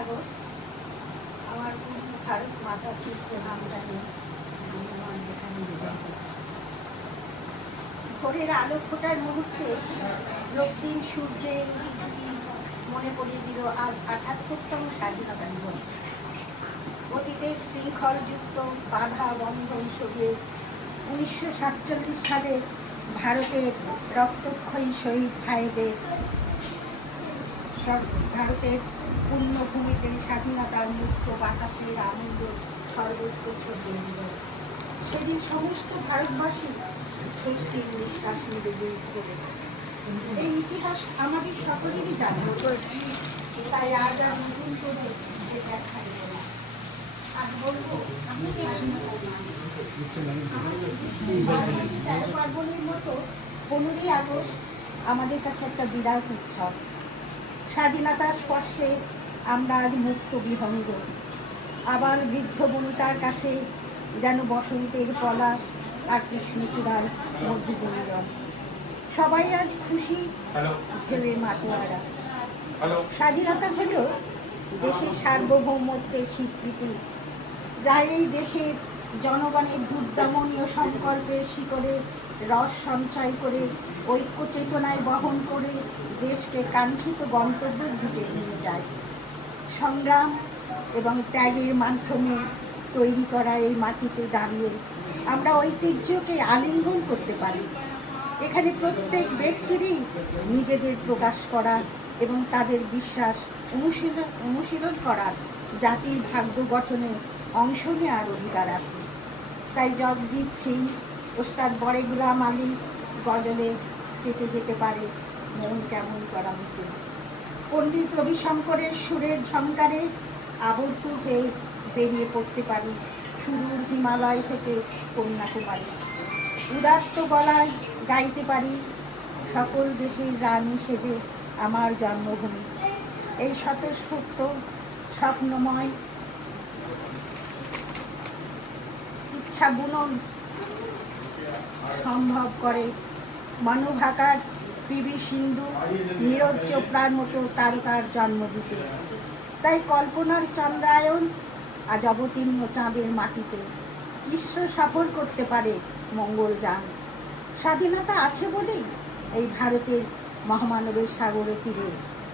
August আমার ভারত মাতা ঠিক প্রণাম জানিয়ে আমি আমার যেখানে ভোরের আলো ফোটার মুহূর্তে রক্তিম সূর্যের মনে পড়িয়ে দিল আজ ৭৮তম স্বাধীনতা দিবস। অতীতের শৃঙ্খলযুক্ত বাধা বন্ধন সরিয়ে ১৯৪৭ সালে ভারতের রক্তক্ষয়ী শহীদ ভাইদের ভারতের পুণ্যভূমিতে স্বাধীনতার মুক্ত বাতাসের আনন্দ সর্বত্র ছড়িয়ে দিল। সেদিন সমস্ত ভারতবাসী স্বস্তির নিঃশ্বাস নিতে করে। এই ইতিহাস আমাদের সকলেরই জানা, তাই আজ আর নতুন করে সে ব্যাখ্যা দেব না। আজ বলবো আমি তেরো পার্বণের মতো ১৫ই আগস্ট আমাদের কাছে একটা বিরাট উৎসব। স্বাধীনতার স্পর্শে আমরা আজ মুক্ত বিহঙ্গ। আবার বৃদ্ধ বনিতার কাছে যেন বসন্তের পলাশ আর কৃষ্ণচূড়ায় মধুবনিরণ। সবাই আজ খুশি, ঢেউয়ে মাতোয়ারা। স্বাধীনতা হল দেশের সার্বভৌমত্বের স্বীকৃতি, যা এই দেশের জনগণের দুর্দমনীয় সংকল্পের শিকড়ে রস সঞ্চয় করে ঐক্য চেতনায় বহন করে দেশকে কাঙ্ক্ষিত গন্তব্যের দিকে নিয়ে যায়। সংগ্রাম এবং ত্যাগের মাধ্যমে তৈরি করা এই মাটিতে দাঁড়িয়ে আমরা ঐতিহ্যকে আলিঙ্গন করতে পারি। এখানে প্রত্যেক ব্যক্তিরই নিজেদের প্রকাশ করার এবং তাদের বিশ্বাস অনুশীলন করার, জাতির ভাগ্য গঠনে অংশ নেওয়ার অধিকার আছে। তাই জগজিৎ সিং, ওস্তাদ বড়ে গুলাম আলী গজলে কেটে যেতে পারে মন কেমন করা হতে। পণ্ডিত রবিশঙ্করের সুরের ঝংকারে আবর্ত হয়ে বেরিয়ে পড়তে পারি সুদূর হিমালয় থেকে কন্যাকুমারী। উদাত্ত গলায় গাইতে পারি সকল দেশের রানী সেজে আমার জন্মভূমি। এই স্বতঃস্ফূর্ত স্বপ্নময় ইচ্ছা বুনন সম্ভব করে মানবাকার পিভি সিন্ধু, নীরজ চোপড়ার মতো তারকার জন্ম দিতে। তাই কল্পনার চন্দ্রায়ন আজ অবতীর্ণ চাঁদের মাটিতে ঈশ্বর সফল করতে পারে মঙ্গলযান। স্বাধীনতা আছে বলেই এই ভারতের মহামানবের সাগরে তীরে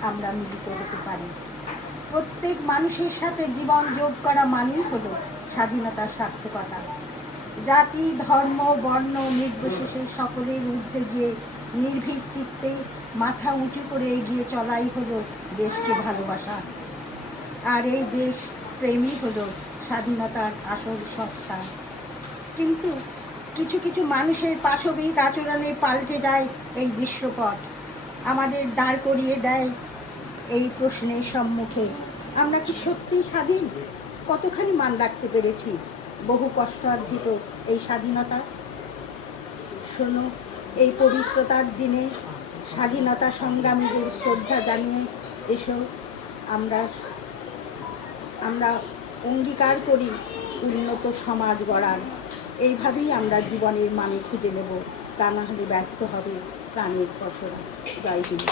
আমরা মিলিত হতে পারি। প্রত্যেক মানুষের সাথে জীবন যোগ করা মানেই হলো স্বাধীনতার সার্থকতা। জাতি, ধর্ম, বর্ণ নির্বিশেষে সকলের ঊর্ধ্বে গিয়ে নির্ভীক চিত্তে মাথা উঁচু করে এগিয়ে চলাই হলো দেশকে ভালোবাসা। আর এই দেশ প্রেমই হলো স্বাধীনতার আসল সত্তা। কিন্তু কিছু কিছু মানুষের পাশবিক আচরণে পাল্টে যায় এই দৃশ্যপট, আমাদের দাঁড় করিয়ে দেয় এই প্রশ্নের সম্মুখে, আমরা কি সত্যিই স্বাধীন? কতখানি মান রাখতে পেরেছি বহু কষ্ট অর্জিত এই স্বাধীনতা? শোনো, এই পবিত্রতার দিনে স্বাধীনতা সংগ্রামীদের শ্রদ্ধা জানিয়ে এসো। আমরা অঙ্গীকার করি উন্নত সমাজ গড়ার। এইভাবেই আমরা জীবনের মানে খুঁজে নেব, তা না হলে ব্যর্থ হবে প্রাণের ফসল। জয় হিন্দ।